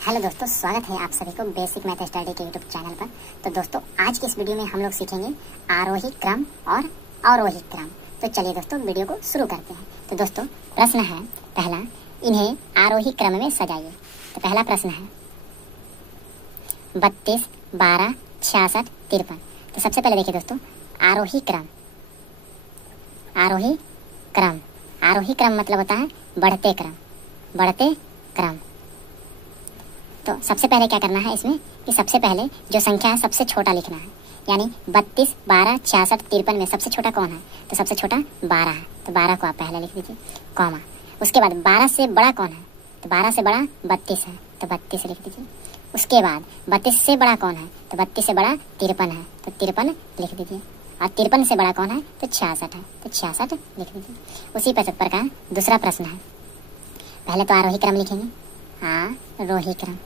Hello दोस्तों, स्वागत है आप सभी को बेसिक मैथ स्टडी के यूट्यूब चैनल पर। तो दोस्तों, आज की इस वीडियो में हम लोग सीखेंगे आरोही क्रम और अवरोही क्रम। तो चलिए दोस्तों, वीडियो को शुरू करते हैं। तो दोस्तों, प्रश्न है पहला, इन्हें आरोही क्रम में सजाइए। तो पहला प्रश्न है 32, 12, 66, 53। तो सबसे पहले देखिए दोस्तों, आरोही क्रम। आरोही क्रम, आरोही क्रम मतलब होता है बढ़ते क्रम, बढ़ते क्रम। तो सबसे पहले क्या करना है इसमें कि सबसे पहले जो संख्या है सबसे छोटा लिखना है। यानी 32, 12, 66, 53 में सबसे छोटा कौन है? तो सबसे छोटा 12 है। तो 12 को आप पहले लिख दीजिए, कॉमा। उसके बाद 12 से बड़ा कौन है? तो 12 से बड़ा 32 है, तो 32 लिख दीजिए। उसके बाद 32 से बड़ा कौन है? तो 32 से बड़ा 53 है, तो 53 लिख दीजिए। और 53 से बड़ा कौन है? तो 66 है, तो 66 लिख दीजिए। उसी प्रकार दूसरा प्रश्न है। पहले तो आरोही क्रम लिखेंगे, आरोही क्रम।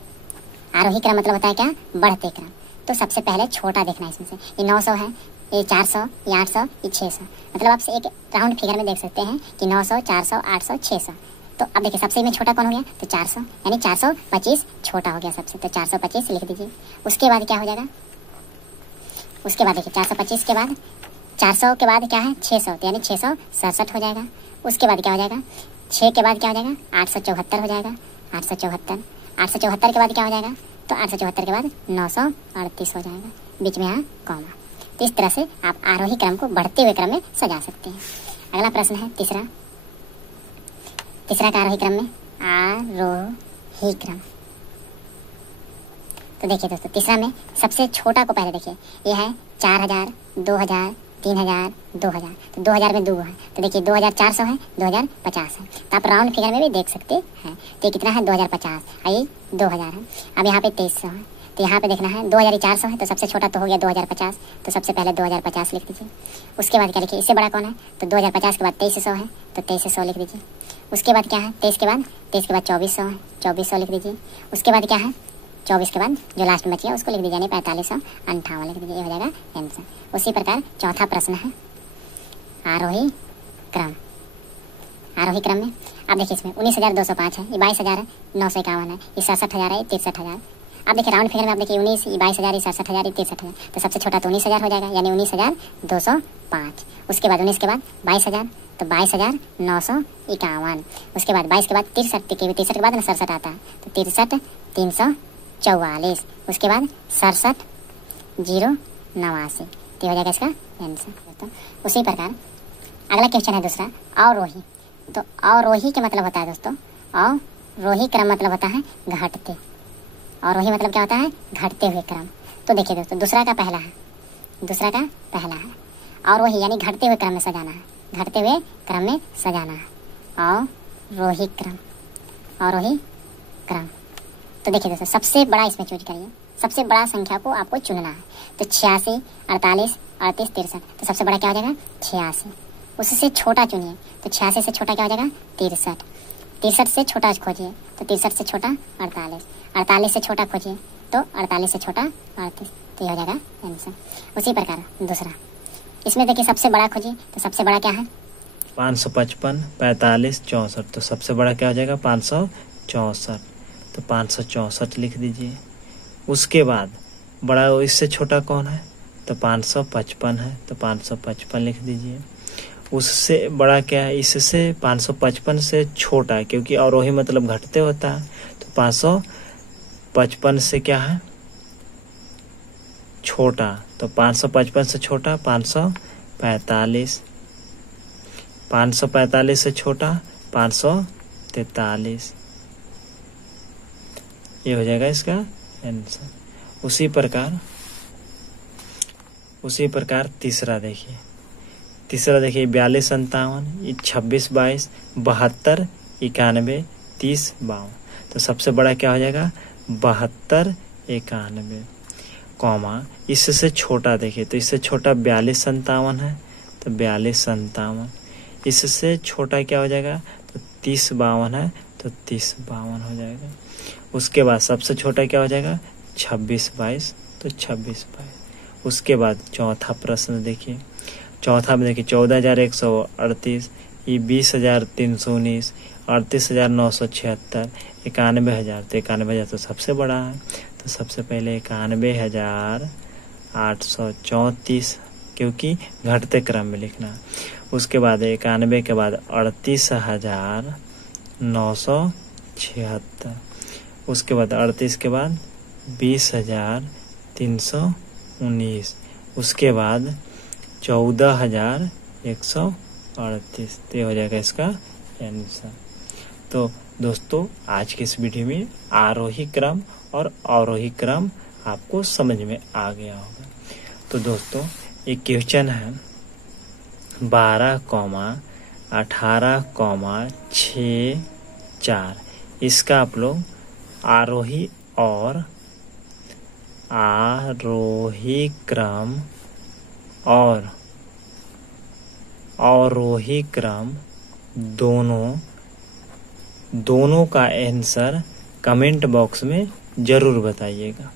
आरोही क्रम मतलब होता है क्या? बढ़ते क्रम। तो सबसे पहले छोटा देखना है इसमें से। ये 900 है, ये 400, ये 800, ये 600। मतलब आप एक राउंड फिगर में देख सकते हैं कि 900, 400, 800, 600। तो अब देखिए सबसे में छोटा कौन हो गया? तो 400, यानी 425 छोटा हो गया सबसे, तो 425 लिख दीजिए। उसके बाद क्या हो जाएगा? उसके बाद देखिए 425 के बाद 400 के बाद क्या है? 600, तो यानी 667 हो जाएगा। उसके बाद क्या हो जाएगा? 6 के बाद क्या हो जाएगा? 874 हो जाएगा, 874। 874 के बाद क्या हो जाएगा? तो 874 के बाद 938 हो जाएगा, बीच में यहाँ कॉमा। तो इस तरह से आप आरोही क्रम को बढ़ते हुए क्रम में सजा सकते हैं। अगला प्रश्न है तीसरा का आरोही क्रम में आरोही क्रम। तो देखिए दोस्तों, तीसरा में सबसे छोटा को पहले देखिए, ये है 4000, 2000, 3000, 2000। तो 2000 में 2 है, तो देखिए 2400 है, 2050 है। तो आप राउंड फिगर में भी देख सकते हैं। तो ये कितना है? 2050, ये 2000 है। अब यहाँ पे 2300 है, तो यहाँ पे देखना है 2400 है, तो सबसे छोटा तो हो गया 2050, तो सबसे पहले 2050 लिख दीजिए। उसके बाद क्या लिखिए? इससे बड़ा कौन है? तो 2050 के बाद 2300 है, तो 2300 लिख दीजिए। उसके बाद क्या है? 23 के बाद 2400 है, 2400 लिख दीजिए। उसके बाद क्या है? 24 के बाद जो लास्ट में बच गया उसको लिख दीजिए, यानी 4558 लिख दीजिए। ये हो जाएगा आंसर। उसी प्रकार चौथा प्रश्न है आरोही क्रम। आरोही क्रम में आप देखिए इसमें 19205 है, ये 22951 है, ये 67000 है, ये 63000। आप देखिए राउंड फिगर में आप देखिए 19, ये 22000, ये 67000, ये 63000। तो सबसे छोटा तो 19000 हो जाएगा, यानी 19205। उसके बाद 19 के बाद 22000, तो 22951। उसके बाद 22 के बाद 63, 63 के बाद 67 आता है, तो 63 344। उसके बाद 67 089, तो हो जाएगा इसका आंसर। तो उसी प्रकार अगला क्वेश्चन है दूसरा अवरोही। तो अवरोही का मतलब होता है दोस्तों, अवरोही क्रम मतलब होता है घटते। अवरोही मतलब क्या होता है? घटते हुए क्रम। तो देखिए दोस्तों, दूसरा का पहला है अवरोही, यानी घटते हुए क्रम में सजाना है, घटते हुए क्रम में सजाना है अवरोही क्रम, अवरोही क्रम। तो देखिए दोस्तों, सबसे बड़ा इसमें चूज करिए, सबसे बड़ा संख्या को आपको चुनना है। तो 86, 48, 38, 63। तो सबसे बड़ा क्या हो जाएगा? 86। उससे छोटा चुनिए, तो 86 से छोटा क्या हो जाएगा? 63। 63 से छोटा खोजिए, तो 63 से छोटा 48। 48 से छोटा खोजिए, तो 48 से छोटा 38। तो ये हो जाएगा आंसर। उसी प्रकार दूसरा, इसमें देखिए सबसे बड़ा खोजिए, तो सबसे बड़ा क्या है? 555, 45, 64। तो सबसे बड़ा क्या हो जाएगा? 564, तो 564 लिख दीजिए। उसके बाद बड़ा इससे छोटा कौन है? तो 555 है, तो 555 लिख दीजिए। उससे बड़ा क्या है? इससे 555 से छोटा, क्योंकि अवरोही मतलब घटते होता है, तो 555 से क्या है? छोटा, तो 555 से छोटा 545, 545 से छोटा 543। ये हो जाएगा इसका आंसर। उसी प्रकार तीसरा देखिए 42, 57, 26, 22, 72, 91, 30, 52। तो सबसे बड़ा क्या हो जाएगा? 72, 91, कॉमा। इससे छोटा देखिए, तो इससे छोटा 42, 57 है, तो 42, 57। इससे छोटा क्या हो जाएगा? तो 30, 52 है, तो 30, 52 हो जाएगा। उसके बाद सबसे छोटा क्या हो जाएगा? 26, 22, तो 26, 22। उसके बाद चौथा प्रश्न देखिए, चौथा में देखिए 14138, ये 20319 38,976, 91,000, तो 91,000 तो सबसे बड़ा है। तो सबसे पहले 91,834, क्योंकि घटते क्रम में लिखना है। उसके बाद 91 के बाद 38,976, उसके बाद 38 के बाद 20,319, उसके बाद 14,138। तो हो जाएगा इसका आंसर। तो दोस्तों आज के इस वीडियो में आरोही क्रम और अवरोही क्रम आपको समझ में आ गया होगा। तो दोस्तों एक क्वेश्चन है 12,18,64, इसका आप लोग आरोही और आरोही क्रम और अवरोही क्रम दोनों का आंसर कमेंट बॉक्स में जरूर बताइएगा।